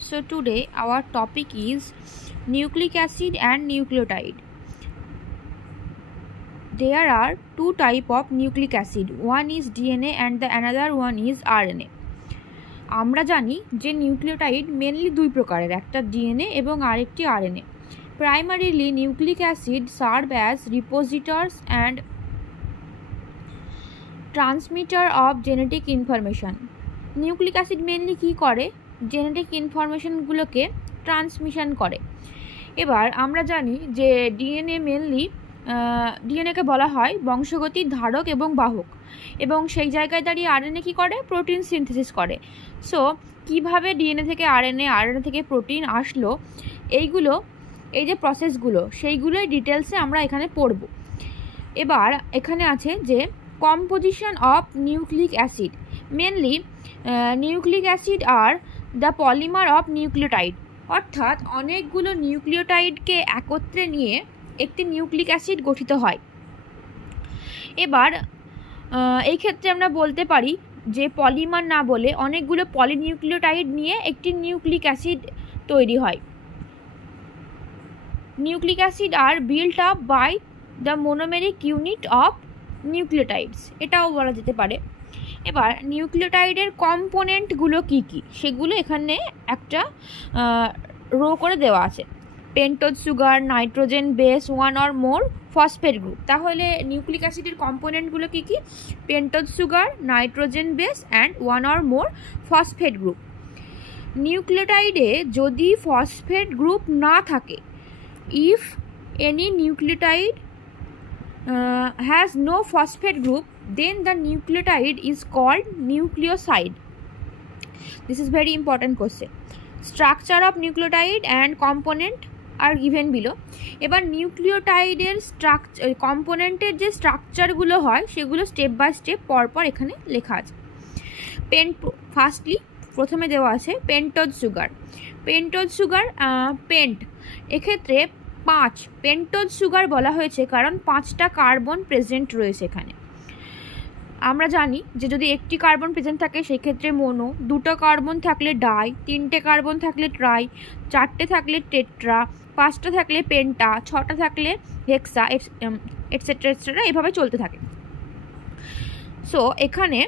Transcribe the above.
So today our topic is nucleic acid and nucleotide. There are two types of nucleic acid. One is DNA and the another one is RNA. আমরা জানি যে nucleotide mainly দুই প্রকারের, একটা DNA এবং আরেকটি RNA. Primarily nucleic acid serve as repositors and transmitter of genetic information. Nucleic acid mainly কী করে? জেনেটিক ইনফরমেশনগুলোকে ট্রান্সমিশন করে. এবার আমরা জানি যে ডিএনএ মেনলি ডিএনএকে বলা হয় বংশগতির ধারক এবং বাহক, এবং সেই জায়গায় দাঁড়িয়ে আরএনএ কী করে? প্রোটিন সিনথেসিস করে. সো কীভাবে ডিএনএ থেকে আরএনএ, আরএনএ থেকে প্রোটিন আসলো, এই যে প্রসেসগুলো সেইগুলোই ডিটেলসে আমরা এখানে পড়ব. এবার এখানে আছে যে composition of nucleic acid. Mainly nucleic acid are the polymer of nucleotide, অর্থাৎ অনেকগুলো নিউক্লিওটাইডকে একত্রে নিয়ে একটি নিউক্লিক অ্যাসিড গঠিত হয়. এবার এই ক্ষেত্রে আমরা বলতে পারি যে পলিমার না বলে অনেকগুলো পলিনিউক্লিওটাইড নিয়ে একটি নিউক্লিক অ্যাসিড তৈরি হয়. Nucleic acid are built up by the monomeric unit of nucleotides, এটাও বলা যেতে পারে. এবার নিউক্লিওটাইডের কম্পোনেন্টগুলো কী কী সেগুলো এখানে একটা রো করে দেওয়া আছে. Pentose sugar, nitrogen base, one or more phosphate group. তাহলে নিউক্লিক অ্যাসিডের কম্পোনেন্টগুলো কী কী? Pentose sugar, nitrogen base and one or more phosphate group. নিউক্লিওটাইডে যদি ফসফেট গ্রুপ না থাকে, if any nucleotide has no phosphate group, then the nucleotide is called nucleoside. This is very important question. Structure of nucleotide and component are given below. এবার নিউক্লিওটাইডের কম্পোনেন্টের যে স্ট্রাকচারগুলো হয় সেগুলো step by step পরপর এখানে লেখা আছে. ফার্স্টলি প্রথমে দেওয়া আছে পেন্টোজ সুগার. পেন্টোজ সুগার এক্ষেত্রে 5 পেন্টোজ সুগার বলা হয়েছে কারণ 5টা কার্বন প্রেজেন্ট রয়েছে এখানে. আমরা জানি যে যদি একটি কার্বন প্রেজেন্ট থাকে সেই ক্ষেত্রে মোনো, 2টো কার্বন থাকলে ডাই, 3টে কার্বন থাকলে ট্রাই, 4টে থাকলে টেট্রা, 5টা থাকলে পেন্টা, 6টা থাকলে হেক্সা, এটসেট্রা এটসেট্রা, এভাবে চলতে থাকে. সো এখানে